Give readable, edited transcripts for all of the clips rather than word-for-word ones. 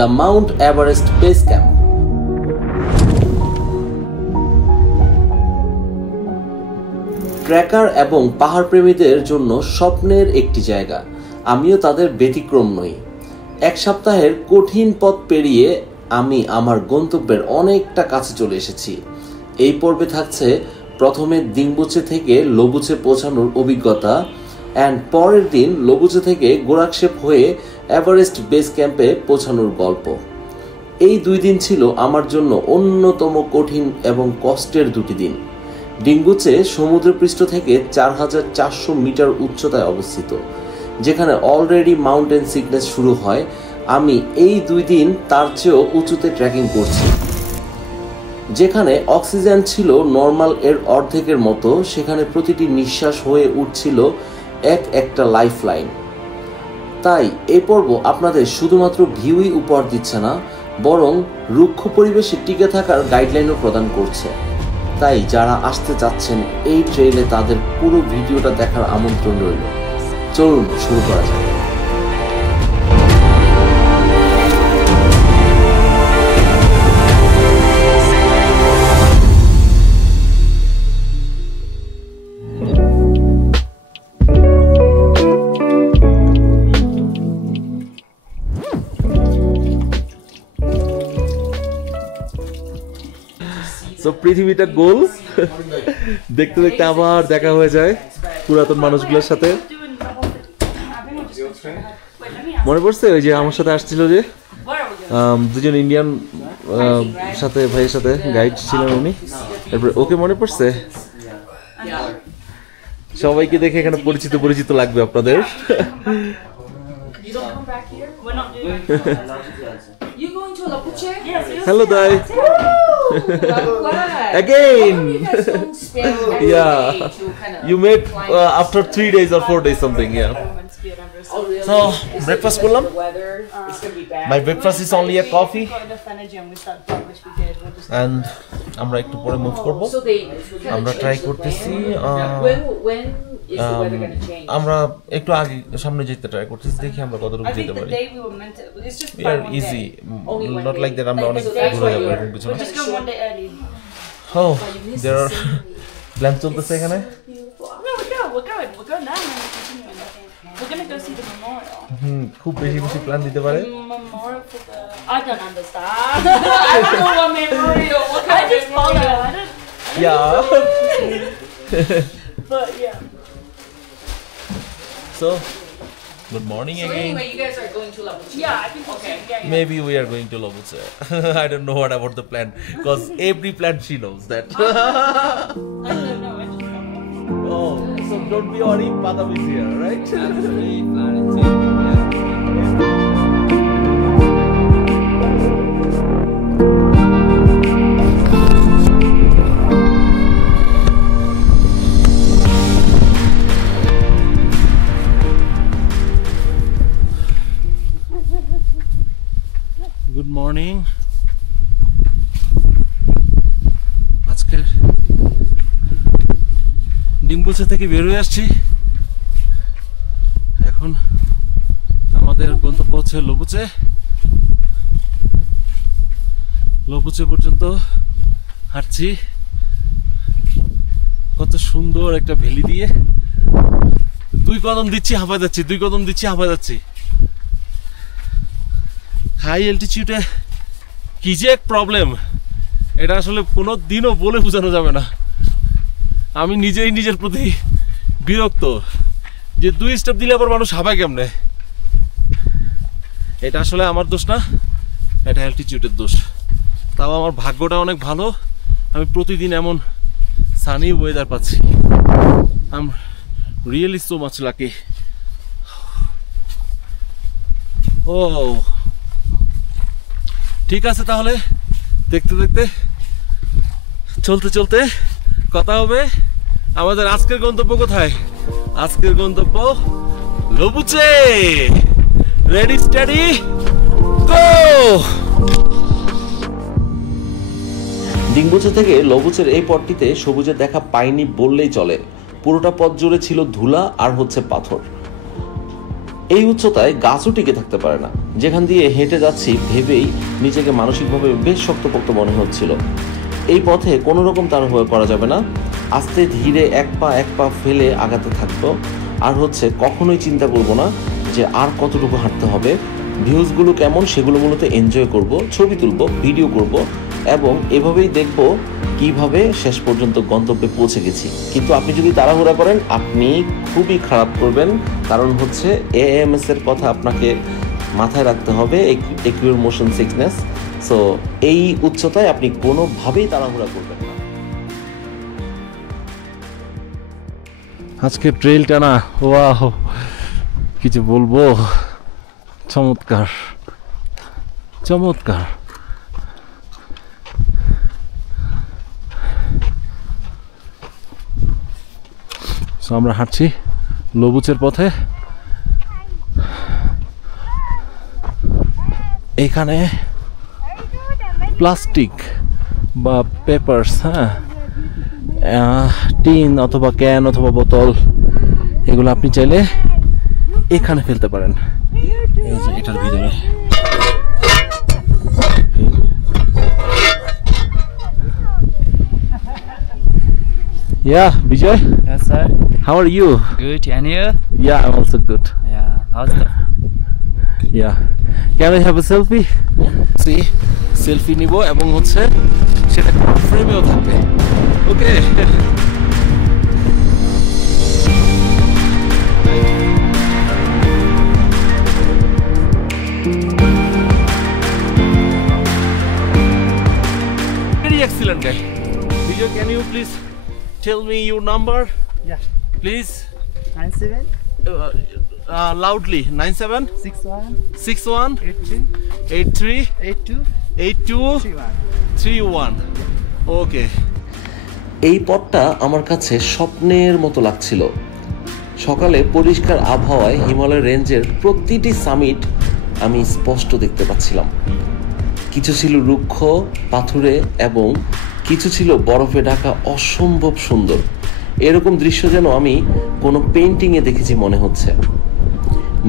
The Mount Everest base camp. Trekker এবং পাহাড় প্রেমীদের জন্য স্বপ্নের একটি জায়গা, আমিও তাদের ব্যতিক্রম নই। এক সপ্তাহের কঠিন পথ পেরিয়ে আমি আমার গন্তব্যের অনেকটা কাছে চলে এসেছি। এই পর্বে থাকছে প্রথমে দিংবুচে থেকে লোবুচে পৌঁছানোর অভিজ্ঞতা অ্যান্ড পরের দিন লোবুচে থেকে গোরাকশেপ হয়ে এভারেস্ট বেস ক্যাম্পে পৌঁছানোর গল্প। এই 2 দিন ছিল আমার জন্য অন্যতম কঠিন এবং কষ্টের 2টি দিন। ডিংবুচে সমুদ্রপৃষ্ঠ থেকে 4400 মিটার উচ্চতায় অবস্থিত, যেখানে অলরেডি মাউন্টেন সিকনেস শুরু হয়। আমি এই 2 দিন তার চেয়েও উঁচুতে ট্রেকিং করছি। যেখানে অক্সিজেন ছিল নর্মাল এর অর্ধেকের মতো, সেখানে প্রতিটি নিঃশ্বাস হয়ে উঠছিল একটা লাইফ লাইন। তাই এই পর্ব আপনাদের শুধুমাত্র ভিউই উপহার দিচ্ছে না, বরং রুক্ষ পরিবেশে টিকে থাকার গাইডলাইনও প্রদান করছে। তাই যারা আসতে চাচ্ছেন এই ট্রেইলে, তাদের পুরো ভিডিওটা দেখার আমন্ত্রণ রইল। চলুন শুরু করা যাক। পৃথিবীটা গোল, দেখতে দেখতে আবার দেখা হয়ে যায় পুরাতন মানুষগুলোর সাথে। মনে পড়ছে ওই যে আমার সাথে আসছিল যে 2জন ইন্ডিয়ান সাথে ভাইয়ের সাথে গাইড ছিলেন উনি, তারপরে ওকে মনে পড়ছে। সবাইকে দেখে এখানে পরিচিত পরিচিত লাগবে আপনাদের। Hello, Dai. Again. Yeah. You made after 3 days or 4 days something. Yeah. So breakfast করলাম. My breakfast is only a coffee. And আমরা একটু পরে মুভ করব। আমরা ট্রাই করতেছি আমরা একটু আগে সামনে যেতে ট্রাই করতেছি, দেখি আমরা কতটুকু যেতে পারি। We are easy, not like that আমরা অনেক দূরে যাব এরকম কিছু না। Oh, there are plans চলতেছে এখানে। We're gonna go see the memorial. খুব বেশি বেশি প্ল্যান দিতে পারে। Memorial for the... I don't understand. I don't know what memorial. What kind I just follow. I don't... Yeah. But yeah. So, good morning again. So anyway, you guys are going to Lobuche? Yeah, I think okay. Yeah. Maybe we are going to Lobuche. I don't know what about the plan, because every plan she knows that. I don't know. I just don't know. Oh, so don't be worried, Padam is here, right? Absolutely, plan and take it. Good morning. আজকে ডিংবুচে থেকে বের হয়ে আসছি। এখন আমাদের গন্তব্য হচ্ছে লোবুচে। লোবুচে পর্যন্ত হাঁটছি কত সুন্দর একটা ভ্যালি দিয়ে। 2 কদম দিচ্ছি হাঁপায় যাচ্ছি, 2 কদম দিচ্ছি হাঁপায় যাচ্ছি। হাই অ্যালটিটিউডে কি যে এক প্রবলেম, এটা আসলে কোনো দিনও বলে বোঝানো যাবে না। আমি নিজেই নিজের প্রতি বিরক্ত যে 2 স্টেপ দিলে আবার মানুষ হাঁপায় কেমনে। এটা আসলে আমার দোষ না, এটা অ্যালটিটিউডের দোষ। তাও আমার ভাগ্যটা অনেক ভালো, আমি প্রতিদিন এমন সানি ওয়েদার পাচ্ছি। I am really so much lucky. ও ঠিক আছে, তাহলে দেখতে দেখতে চলতে চলতে কথা হবে। আমাদের আজকের গন্তব্য কোথায়? আজকের গন্তব্য লোবুচে। Ready steady go. ডিংবুচে থেকে লোবুচের এই পথটিতে সবুজের দেখা পাইনি বললেই চলে। পুরোটা পথ জুড়ে ছিল ধুলা আর হচ্ছে পাথর। এই উচ্চতায় গাছও টিকে থাকতে পারে না। যেখান দিয়ে হেঁটে যাচ্ছি ভেবেই নিজেকে মানসিকভাবে বেশ শক্তপোক্ত মনে হচ্ছিল। এই পথে কোনো রকম তাড়াহুড়ো করা যাবে না, আস্তে ধীরে এক পা ফেলে আগাতে থাকবো। আর হচ্ছে কখনোই চিন্তা করব না যে আর কতটুকু হাঁটতে হবে, ভিউজগুলো কেমন সেগুলো মূলত এনজয় করব, ছবি তুলব, ভিডিও করব এবং এভাবেই দেখব কিভাবে শেষ পর্যন্ত গন্তব্যে পৌঁছে গেছি। কিন্তু আপনি যদি তাড়াহুড়া করেন আপনি খুবই খারাপ করবেন, কারণ হচ্ছে AMS এর কথা আপনাকে মাথায় রাখতে হবে, একিউর মোশন সিকনেস। সো এই উচ্চতায় আপনি কোনোভাবেই তাড়াহুড়া করবেন না। আজকে ট্রেইলটা না, ওয়াও কিছু বলবো, চমৎকার চমৎকার। সো আমরা হাঁটছি লবুচের পথে। এখানে প্লাস্টিক বা পেপারস, টিন অথবা ক্যান অথবা বোতল, এগুলো আপনি চাইলে এখানে ফেলতে পারেন। এই যে এটার ভিতরে Yeah, Vijay. Yes, sir. How are you? Good. And you? Yeah, I'm also good. Yeah. How's the? Yeah. Can I have a selfie? See, selfie নিব এবং হচ্ছে সেটা ফ্রেমেও থাকবে। ওকে। Very excellent guy. Vijay, can you please tell me your number? Yeah. Please. 97 Loudly. 97 61 61 83 83 82 82 31. 31. ওকে। এই পথটা আমার কাছে স্বপ্নের মতো লাগছিল। সকালে পরিষ্কার আবহাওয়ায় হিমালয় রেঞ্জের প্রতিটি সামিট আমি স্পষ্ট দেখতে পাচ্ছিলাম। কিছু ছিল রুক্ষ পাথুরে এবং কিছু ছিল বরফে ঢাকা, অসম্ভব সুন্দর। এরকম দৃশ্য যেন আমি কোনো পেইন্টিংয়ে দেখেছি মনে হচ্ছে।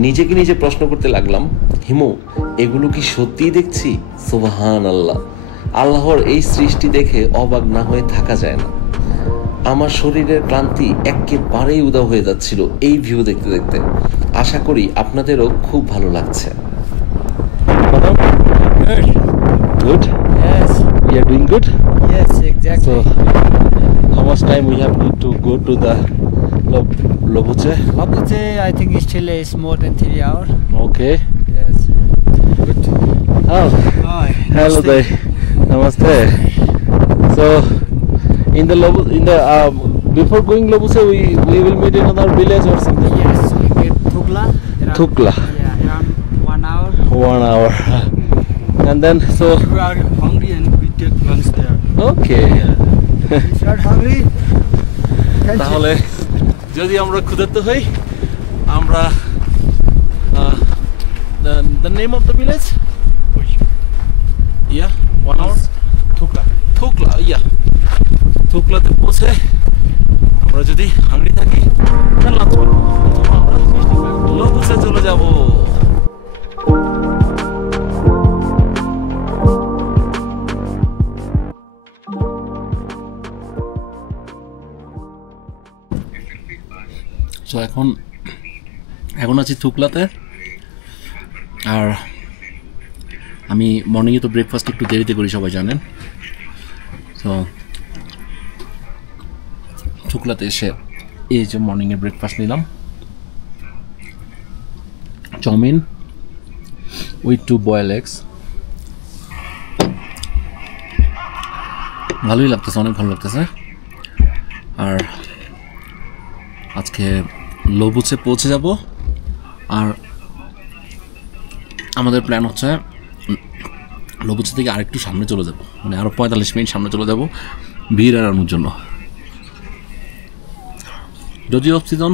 নিজেকে নিজে প্রশ্ন করতে লাগলাম, হিমু এগুলো কি সত্যিই দেখছি? সুবহানাল্লাহ, আল্লাহর এই সৃষ্টি দেখে অবাক না হয়ে থাকা যায় না। আমার শরীরের ক্লান্তি একেবারেই উধাও হয়ে যাচ্ছিল এই ভিউ দেখতে দেখতে। আশা করি আপনাদেরও খুব ভালো লাগছে। Good. Yes. We are doing good. Yes, exactly. So, how much time we have need to go to the Lobuche? Labute, I think still is more than 3 hours. Okay. Yes. Good. Oh, Hi. hello there. Namaste. So, before going Lobuche, we will meet in another village or something. Yes, we get Thukla. Thukla. Yeah, around 1 hour. 1 hour. And then so. We are hungry and we take lunch there. Okay. If you are hungry, তাহলে যদি আমরা ক্ষুধার্ত হই, আমরা the name of the village? Yeah, 1 hour. Thukla, yeah. থুকলাতে পৌঁছে আমরা যদি hungry থাকি তাহলে লাঞ্চ করবো, আমরা লবুচে চলে যাব। সো এখন আছি থুকলাতে। আর আমি মর্নিংয়ে তো ব্রেকফাস্ট একটু দেরিতে করি, সবাই জানেন। তো থুকলাতে এসে এই যে মর্নিংয়ে ব্রেকফাস্ট নিলাম, চাউমিন উইথ 2 বয়েল এগস। ভালোই লাগতেছে, অনেক ভালো লাগতেছে। আর আজকে লবুচে পৌঁছে যাব। আর আমাদের প্ল্যান হচ্ছে লবুচে থেকে আরেকটু সামনে চলে যাব, মানে আরও 45 মিনিট সামনে চলে যাব ভিড় এড়ানোর জন্য। যদিও অফ সিজন,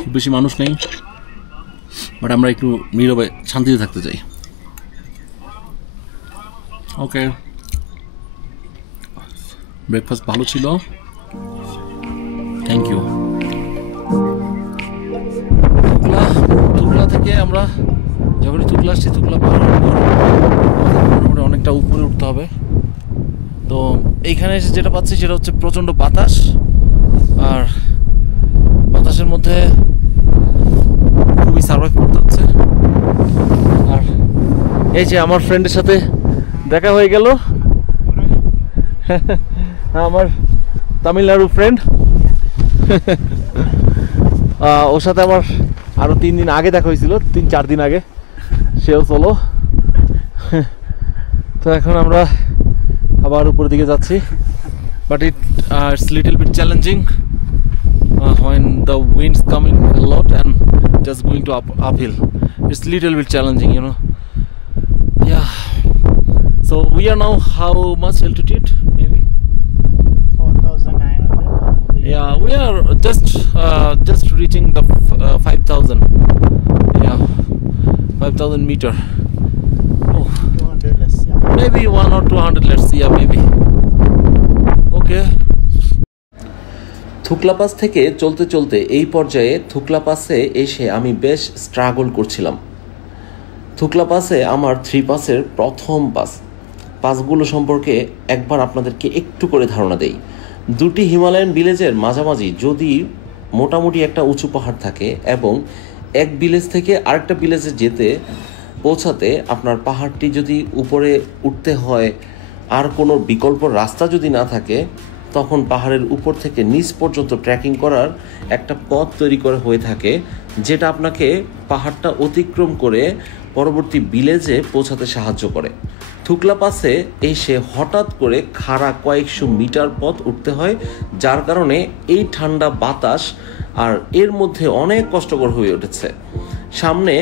খুব বেশি মানুষ নেই, বাট আমরা একটু নীরবে শান্তিতে থাকতে চাই। ওকে, ব্রেকফাস্ট ভালো ছিল, থ্যাংক ইউ। থুকলা থেকে আমরা যখনই থুকলা আসছি, থুকলা পাহাড় মোটামুটি অনেকটা উপরে উঠতে হবে। তো এইখানে এসে যেটা পাচ্ছি সেটা হচ্ছে প্রচণ্ড বাতাস, আর বাতাসের মধ্যে খুবই সার্ভাইভ করতে হচ্ছে। আর এই যে আমার ফ্রেন্ডের সাথে দেখা হয়ে গেল, আমার তামিলনাড়ু ফ্রেন্ড। ওর সাথে আমার আরও 3 দিন আগে দেখা হয়েছিল, 3-4 দিন আগে। সেও চলো। তো এখন আমরা আবার উপরের দিকে যাচ্ছি, but it's little bit challenging when the wind's coming a lot and just going to uphill. It's little bit challenging, you know. Yeah. So we are now how much altitude? Maybe 4,900. yeah, we are just reaching the 5,000. Yeah, 5,000 meter. Oh, 200 less. Yeah. maybe 1 or 200. Let's see. Yeah, maybe. Okay. Thukla পাস থেকে চলতে চলতে এই পর্যায়ে থুকলা পাসে এসে আমি বেশ স্ট্রাগল করছিলাম। থুকলা পাসে আমার 3 পাসের প্রথম পাসগুলো সম্পর্কে একবার আপনাদেরকে একটু করে ধারণা দেই। 2টি হিমালয়ান ভিলেজের মাঝামাঝি যদি মোটামুটি একটা উঁচু পাহাড় থাকে এবং এক ভিলেজ থেকে আরেকটা ভিলেজে পৌঁছাতে আপনার পাহাড়টি যদি উপরে উঠতে হয় আর কোনো বিকল্প রাস্তা যদি না থাকে, তখন পাহাড়ের উপর থেকে নিচ পর্যন্ত ট্রেকিং করার একটা পথ তৈরি করা হয়ে থাকে, যেটা আপনাকে পাহাড়টা অতিক্রম করে পরবর্তী ভিলেজে পৌঁছাতে সাহায্য করে। থুকলা পাসে এসে হঠাৎ করে খাড়া কয়েকশো মিটার পথ উঠতে হয়, যার কারণে এই ঠান্ডা বাতাস আর এর মধ্যে অনেক কষ্টকর হয়ে উঠেছে। সামনে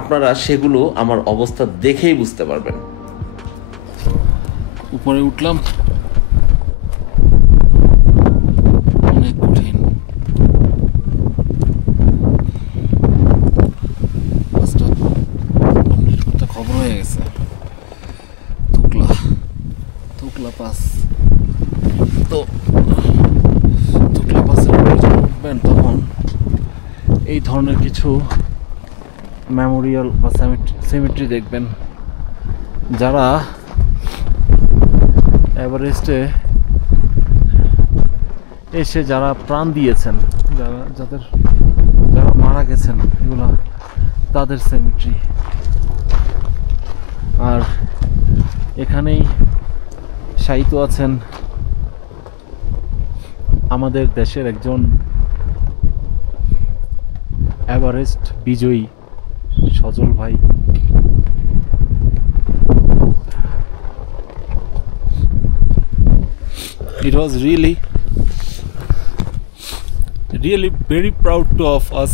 আপনারা সেগুলো আমার অবস্থা দেখেই বুঝতে পারবেন। উপরে উঠলাম, অনেক কঠিন। খবর হয়ে গেছে। থুকলা পাস। তো থুকলা পাসের উপরে যখন উঠবেন তখন এই ধরনের কিছু মেমোরিয়াল বা সেমেট্রি দেখবেন। যারা এভারেস্টে এসে যারা প্রাণ দিয়েছেন, যারা মারা গেছেন, এগুলো তাদের সেমেট্রি। আর এখানেই শায়িত আছেন আমাদের দেশের একজন এভারেস্ট বিজয়ী সজল ভাই। It was really very proud of us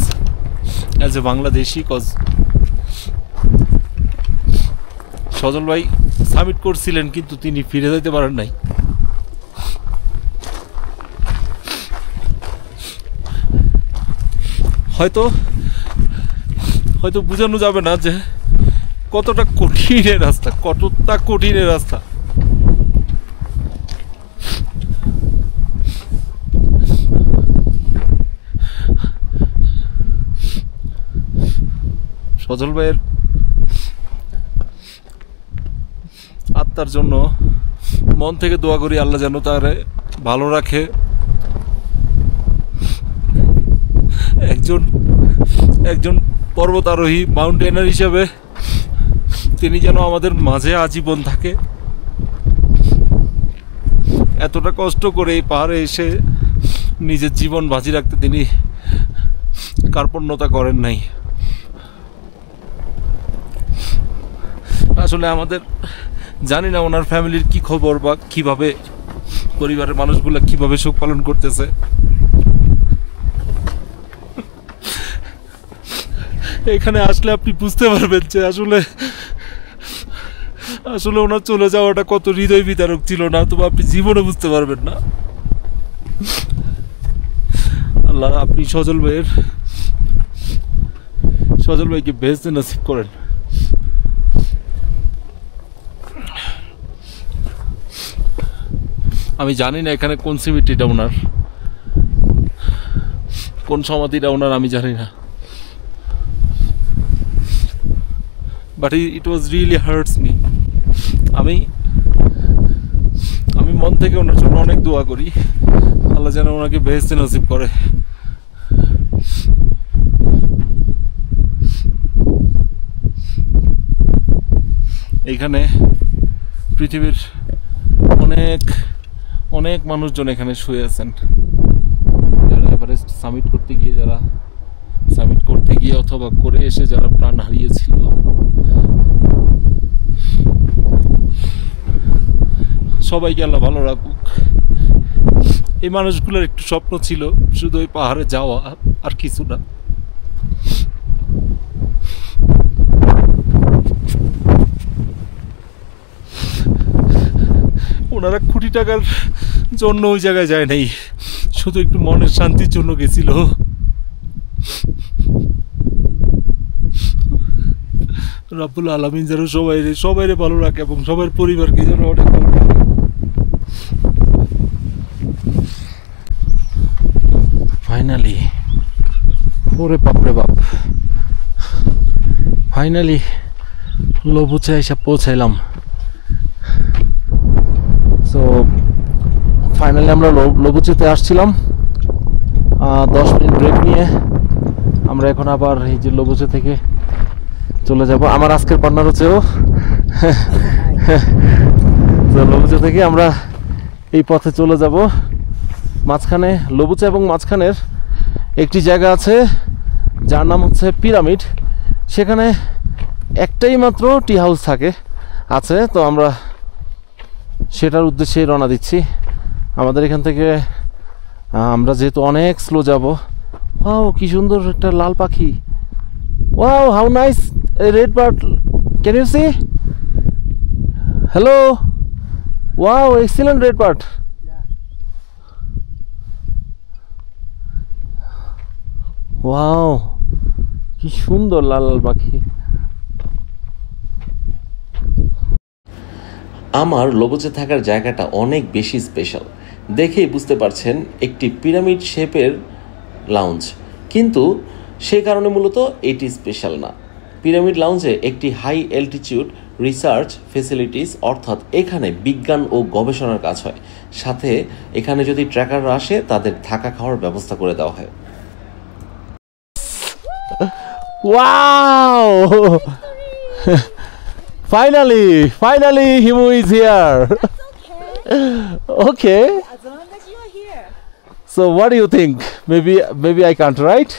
as a Bangladeshi, cause সজল ভাই সামিট করছিলেন কিন্তু তিনি ফিরে যেতে পারেন নাই। হয়তো বোঝানো যাবে না যে কতটা কঠিনের রাস্তা। সজল ভাইয়ের আত্মার জন্য মন থেকে দোয়া করি, আল্লাহ যেন তারে ভালো রাখে। একজন পর্বতারোহী, মাউন্টেনার হিসেবে তিনি যেন আমাদের মাঝে আজীবন থাকে। এতটা কষ্ট করে এই পাহাড়ে এসে নিজের জীবন বাজি রাখতে তিনি কার্পণ্যতা করেন নাই। আসলে আমাদের জানি না ওনার ফ্যামিলির কি খবর বা কিভাবে পরিবারের মানুষগুলো কিভাবে শোক পালন করতেছে। এখানে আসলে আপনি বুঝতে পারবেন যে আসলে ওনার চলে যাওয়াটা কত হৃদয় বিদারক ছিল, না তো আপনি জীবনে বুঝতে পারবেন না। আল্লাহ আপনি সজল ভাইকে বেহেশতে নসিব করেন। আমি জানি না এখানে কোন সিমেট্রিটা ওনার, কোন সমাধিটা ওনার, আমি জানি না। but it was really hurts me. আমি মন থেকে ওনার জন্য অনেক দোয়া করি, আল্লাহ যেন ওনাকে বেহেশতে নসিব করে। এইখানে পৃথিবীর অনেক অনেক মানুষজন এখানে শুয়ে আছেন, যারা এভারেস্ট সামিট করতে গিয়ে অথবা করে এসে যারা প্রাণ হারিয়েছিল। সবাইকে আল্লাহ ভালো রাখুক। এই মানুষগুলোর একটু স্বপ্ন ছিল শুধু ওই পাহাড়ে যাওয়া, আর কিছু না। ওনারা কোটি টাকার জন্য ওই জায়গায় যায় নাই, শুধু একটু মনের শান্তির জন্য গেছিল। রাব্বুল আলামিন যেন সবাইরে ভালো রাখে এবং সবার পরিবারকে যেন অনেক ভালো রাখে। ফাইনালি, ওরে বাপরে বাপ, ফাইনালি লবুচে এসে পৌঁছাইলাম। সো ফাইনালি আমরা লবুচেতে আসছিলাম 10 মিনিট ব্রেক নিয়ে। আমরা এখন আবার এই যে লবুচে থেকে চলে যাব। আমার আজকের পার্টনার হচ্ছে ও। তো লবুচে থেকে আমরা এই পথে চলে যাব। মাঝখানে লবুচে এবং মাঝখানের একটি জায়গা আছে যার নাম হচ্ছে পিরামিড। সেখানে একটাই মাত্র টি হাউস আছে। তো আমরা সেটার উদ্দেশ্যে রওনা দিচ্ছি। আমাদের এখান থেকে আমরা যেহেতু অনেক স্লো যাব। ওয়াও, কি সুন্দর একটা লাল পাখি। Wow, how nice a red bird. Can you see? Hello. Wow, excellent red bird. Wow, কি সুন্দর লাল লাল পাখি। আমার লবুচে থাকার জায়গাটা অনেক বেশি স্পেশাল। দেখেই বুঝতে পারছেন, একটি পিরামিড শেপের লাউঞ্জ, কিন্তু সে কারণে মূলত এটি স্পেশাল না। পিরামিড লাউঞ্জে একটি হাই অ্যালটিটিউড রিসার্চ ফেসিলিটিস, অর্থাৎ এখানে বিজ্ঞান ও গবেষণার কাজ হয়। সাথে এখানে যদি ট্রেকাররা আসে তাদের থাকা খাওয়ার ব্যবস্থা করে দেওয়া হয়। Wow! Finally, Himu is here. Okay. As long as you are here. So what do you think? Maybe I can't, right?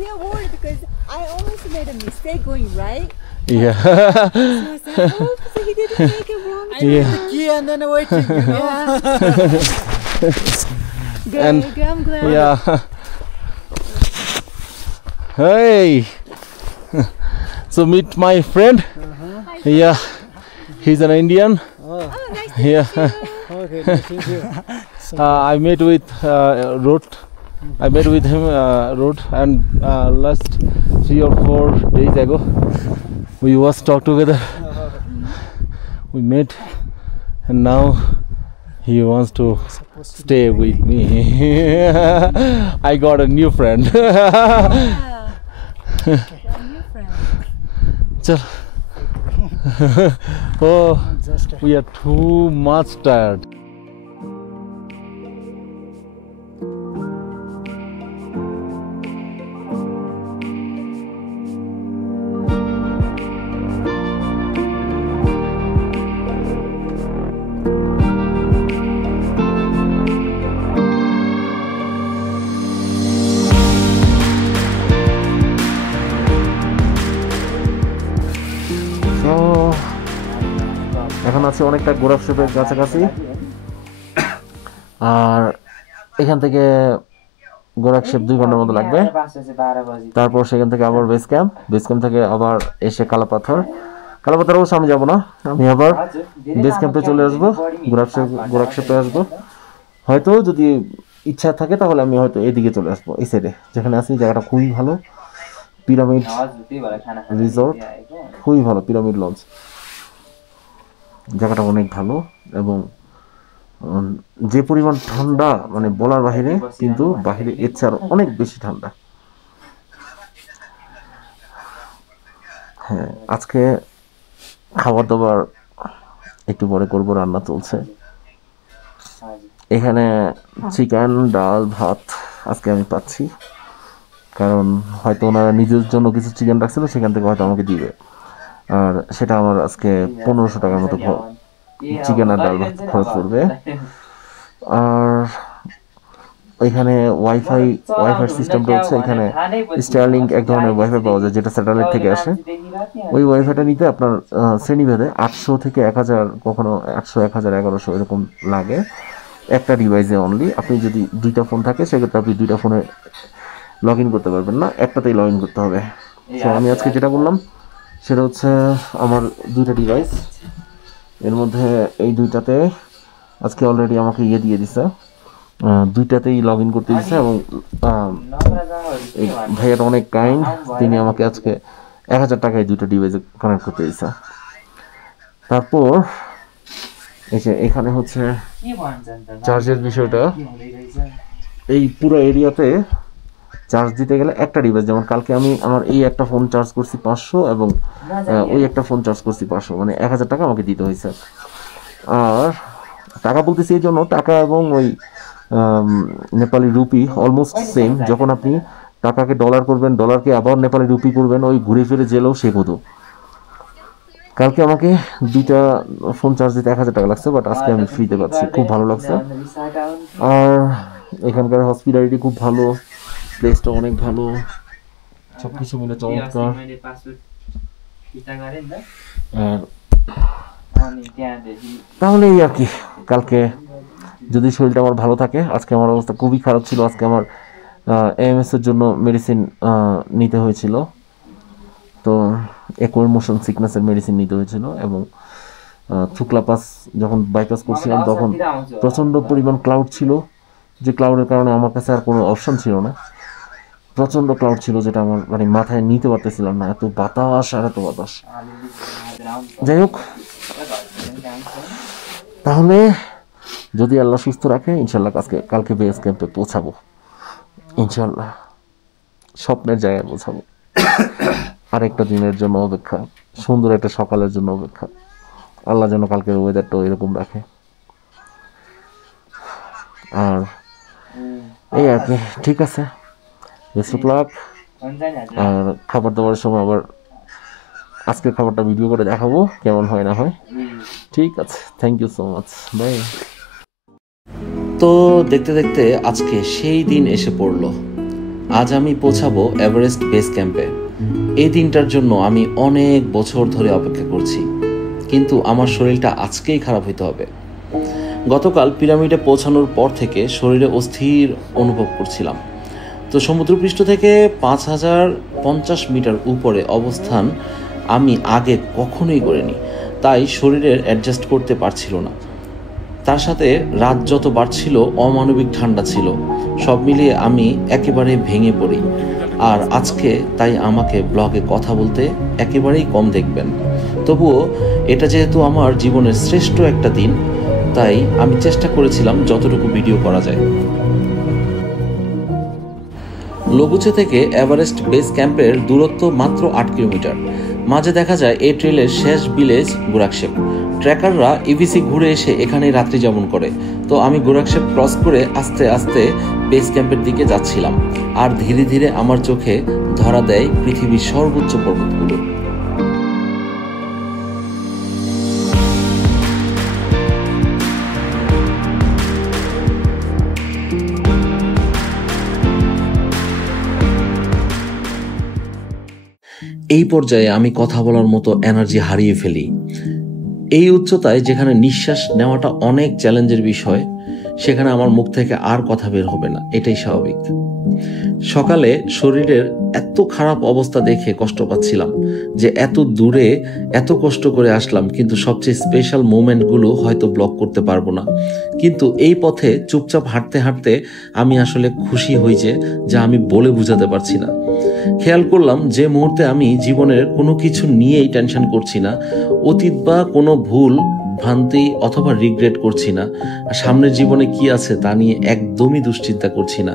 We are worried because I almost made a mistake going right. Yeah. So I said, oh, so he didn't make it wrong. Yeah. Key and then waiting, you know. Good, And- good, I'm glad. Yeah. Hey. So meet my friend. Yeah. He's an Indian. Oh, nice to Yeah. Okay, nice to meet you. I met with Ruth. I met with him, Ruth, and last 3 or 4 days ago, we was talk together. We met, and now he wants to stay with me. I got a new friend. Wow. Your new friend. Chal. Oh, Just we are too much tired. So, এখন আছি অনেকটা গোরাপশেপের কাছাকাছি, আর এখান থেকে গোরাপশেপ 2 ঘন্টার মতো লাগবে। তারপর সেখান থেকে আবার বেস ক্যাম্প থেকে আবার এসে কালাপাথর অবশ্য আমি যাবো না, আমি আবার বেস ক্যাম্পে চলে আসবো, গোরাপশেপে আসবো। হয়তো যদি ইচ্ছা থাকে তাহলে আমি হয়তো এদিকে চলে আসবো, এই সাইডে যেখানে আছি। জায়গাটা খুবই ভালো, পিরামিড রিসোর্ট, খুবই ভালো, পিরামিড লঞ্চ জায়গাটা অনেক ভালো। এবং যে পরিমাণ ঠান্ডা মানে বলার বাহিরে, কিন্তু বাহিরে এর চেয়ে আরো অনেক বেশি ঠান্ডা। হ্যাঁ, আজকে খাবার দাবার একটু পরে করবো, রান্না চলছে। এখানে চিকেন, ডাল, ভাত আজকে আমি পাচ্ছি, কারণ হয়তো ওনারা নিজের জন্য কিছু চিকেন রাখছিল, সেখান থেকে হয়তো আমাকে দিবে। আর সেটা আমার আজকে 1500 টাকার মতো চিকেন আর ডাল ভাত খরচ করবে। আর এখানে ওয়াইফাই সিস্টেমটা হচ্ছে, এখানে স্টারলিংক এক ধরনের ওয়াইফাই পাওয়া যায় যেটা স্যাটেলাইট থেকে আসে। ওই ওয়াইফাইটা নিতে আপনার শ্রেণীভেদে 800 থেকে 1000, কখনো 800, 1000, 1100 এরকম লাগে একটা ডিভাইসে অনলি। আপনি যদি 2টা ফোন থাকে সেক্ষেত্রে আপনি 2টা ফোনে লগ ইন করতে পারবেন না, একটাতেই লগ ইন করতে হবে। তো আমি আজকে যেটা বললাম সেটা হচ্ছে আমার 2টা ডিভাইস, এর মধ্যে এই 2টাতে আজকে অলরেডি আমাকে দিয়ে দিছে, 2টাতেই লগ ইন করতে দিচ্ছে। এবং এই ভাইয়াটা অনেক কাইন্ড, তিনি আমাকে আজকে 1000 টাকায় 2টা ডিভাইসে কানেক্ট করতে দিচ্ছে। তারপর এই যে এখানে হচ্ছে চার্জের বিষয়টা, এই পুরো এরিয়াতে চার্জ দিতে গেলে একটা ডিভাইস, যেমন কালকে আমি আমার এই একটা ফোন চার্জ করছি 500 এবং ওই একটা ফোন চার্জ করছি 500, মানে 1000 টাকা আমাকে দিতে হয়েছে। আর টাকা বলতেছি এই জন্য, টাকা এবং ওই নেপালি রুপি অলমোস্ট সেম। যখন আপনি টাকাকে ডলার করবেন, ডলারকে আবার নেপালি রুপি করবেন, ওই ঘুরে ফিরে জেলেও সে কত। কালকে আমাকে 2টা ফোন চার্জ দিতে 1000 টাকা লাগছে, বাট আজকে আমি ফ্রিতে পাচ্ছি, খুব ভালো লাগছে। আর এখানকার হসপিটালিটি খুব ভালো, প্লেসটা অনেক ভালো, সবকিছু মিলে চমৎকার। তাহলে এই আর কি, কালকে যদি শরীরটা আমার ভালো থাকে, আজকে আমার অবস্থা খুবই খারাপ ছিল। আজকে আমার AMS এর জন্য মেডিসিন নিতে হয়েছিল, তো একোর মোশন সিকনেসের মেডিসিন নিতে হয়েছিল। এবং থুকলাপাস যখন বাইপাস করছিলাম তখন প্রচণ্ড পরিমাণ ক্লাউড ছিল, যে ক্লাউডের কারণে আমার কাছে আর কোনো অপশন ছিল না। প্রচণ্ড ক্লাউড ছিল যেটা আমার মানে মাথায় নিতে পারতেছিলাম না, এত বাতাস আর এত বাতাস। যাই হোক, তাহলে যদি আল্লাহ সুস্থ রাখে ইনশাল্লাহ কালকে বেস ক্যাম্পে পৌঁছাবো, ইনশাল্লাহ স্বপ্নের জায়গায় পৌঁছাবো। আরেকটা দিনের জন্য অপেক্ষা, সুন্দর একটা সকালের জন্য অপেক্ষা। আল্লাহ যেন কালকের ওয়েদারটাও এরকম রাখে। আর এই আর কি, ঠিক আছে, বেস্ট অফ লাক। আর খাবার দাবারের সময় আবার আজকের খাবারটা ভিডিও করে দেখাবো, কেমন হয় না হয়। ঠিক আছে, thank you so much, bye. তো দেখতে দেখতে আজকে সেই দিন এসে পড়ল। আজ আমি পৌঁছাবো এভারেস্ট বেস ক্যাম্পে। এই দিনটার জন্য আমি অনেক বছর ধরে অপেক্ষা করছি, কিন্তু আমার শরীরটা আজকেই খারাপ হইতে হবে। গতকাল পিরামিডে পৌঁছানোর পর থেকে শরীরে অস্থির অনুভব করছিলাম। তো সমুদ্রপৃষ্ঠ থেকে 5050 মিটার উপরে অবস্থান আমি আগে কখনোই করিনি, তাই শরীরের অ্যাডজাস্ট করতে পারছিল না। তার সাথে রাত যত বাড়ছিল অমানবিক ঠান্ডা ছিল, সব মিলিয়ে আমি একেবারে ভেঙে পড়ি। আর আজকে তাই আমাকে ব্লগে কথা বলতে একেবারেই কম দেখবেন। তবুও এটা যেহেতু আমার জীবনের শ্রেষ্ঠ একটা দিন, তাই আমি চেষ্টা করেছিলাম যতটুকু ভিডিও করা যায়। লবুচে থেকে এভারেস্ট বেস ক্যাম্পের দূরত্ব মাত্র 8 কিলোমিটার। মাঝে দেখা যায় এই ট্রেলের শেষ ভিলেজ গুরাকশেপ। ট্রেকাররা ইভিসি ঘুরে এসে এখানে রাত্রি যাপন করে। তো আমি গুরাকশেপ ক্রস করে আস্তে আস্তে বেস ক্যাম্পের দিকে যাচ্ছিলাম, আর ধীরে ধীরে আমার চোখে ধরা দেয় পৃথিবীর সর্বোচ্চ পর্বতগুলো। এই পর্যায়ে আমি কথা বলার মতো এনার্জি হারিয়ে ফেলি। এই উচ্চতায় যেখানে নিঃশ্বাস নেওয়াটা অনেক চ্যালেঞ্জের বিষয়, সেখানে আমার মুখ থেকে আর কথা বের হবে না, এটাই স্বাভাবিক। সকালে শরীরের এত খারাপ অবস্থা দেখে কষ্ট পাচ্ছিলাম যে এত দূরে এত কষ্ট করে আসলাম, কিন্তু সবচেয়ে স্পেশাল মোমেন্টগুলো হয়তো ব্লগ করতে পারবো না। কিন্তু এই পথে চুপচাপ হাঁটতে হাঁটতে আমি আসলে খুশি হই যে যা আমি বলে বোঝাতে পারছি না। খেয়াল করলাম যে মুহূর্তে আমি জীবনের কোনো কিছু নিয়েই টেনশন করছি না, অতীত বা কোনো ভুল ভ্রান্তি অথবা রিগ্রেট করছি না, সামনের জীবনে কি আছে তা নিয়ে একদমই দুশ্চিন্তা করছি না।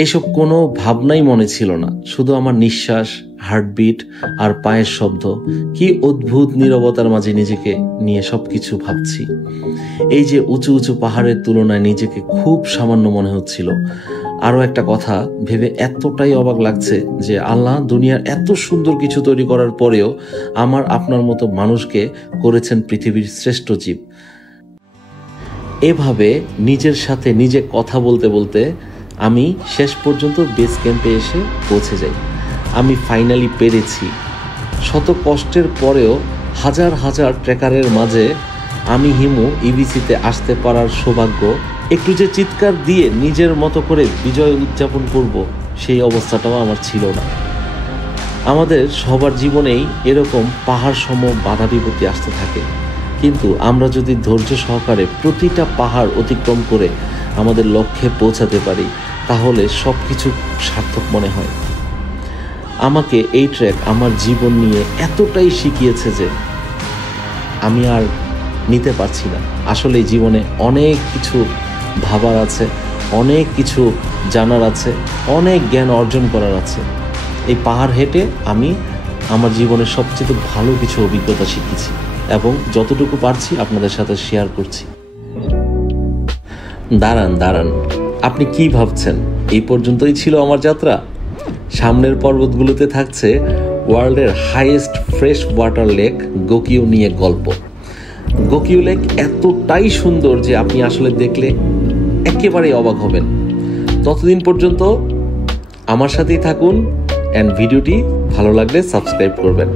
এসব কোনো ভাবনাই মনে ছিল না, শুধু আমার নিঃশ্বাস, হার্টবিট আর পায়ের শব্দ। কি অদ্ভুত নীরবতার মাঝে নিজেকে নিয়ে সবকিছু ভাবছি। এই যে উঁচু উঁচু পাহাড়ের তুলনায় নিজেকে খুব সামান্য মনে হচ্ছিল। আরও একটা কথা ভেবে এতটাই অবাক লাগছে যে আল্লাহ দুনিয়ার এত সুন্দর কিছু তৈরি করার পরেও আমার আপনার মতো মানুষকে করেছেন পৃথিবীর শ্রেষ্ঠ জীব। এভাবে নিজের সাথে নিজে কথা বলতে বলতে আমি শেষ পর্যন্ত বেস ক্যাম্পে এসে পৌঁছে যাই। আমি ফাইনালি পেরেছি। শত কষ্টের পরেও হাজার হাজার ট্রেকারের মাঝে আমি হিমু ইবিসিতে আসতে পারার সৌভাগ্য। একটু যে চিৎকার দিয়ে নিজের মতো করে বিজয় উদযাপন করব, সেই অবস্থাটাও আমার ছিল না। আমাদের সবার জীবনেই এরকম পাহাড় সম বাধা বিপত্তি আসতে থাকে, কিন্তু আমরা যদি ধৈর্য সহকারে প্রতিটা পাহাড় অতিক্রম করে আমাদের লক্ষ্যে পৌঁছাতে পারি, তাহলে সব কিছু সার্থক মনে হয়। আমাকে এই ট্রেক আমার জীবন নিয়ে এতটাই শিখিয়েছে যে আমি আর নিতে পারছি না। আসলে জীবনে অনেক কিছু ভাবার আছে, অনেক কিছু জানার আছে, অনেক জ্ঞান অর্জন করার আছে। এই পাহাড় হেঁটে আমি আমার জীবনের সবচেয়ে ভালো কিছু অভিজ্ঞতা শিখেছি এবং যতটুকু পারছি আপনাদের সাথে শেয়ার করছি। দাঁড়ান, আপনি কি ভাবছেন এই পর্যন্তই ছিল আমার যাত্রা? সামনের পর্বতগুলোতে থাকছে ওয়ার্ল্ডের হাইয়েস্ট ফ্রেশ ওয়াটার লেক গোকিউ নিয়ে গল্প। গোকিউ লেক এতটাই সুন্দর যে আপনি আসলে দেখলে একেবারেই অবাক হবেন। ততদিন পর্যন্ত আমার সাথেই থাকুন, অ্যান্ড ভিডিওটি ভালো লাগলে সাবস্ক্রাইব করবেন।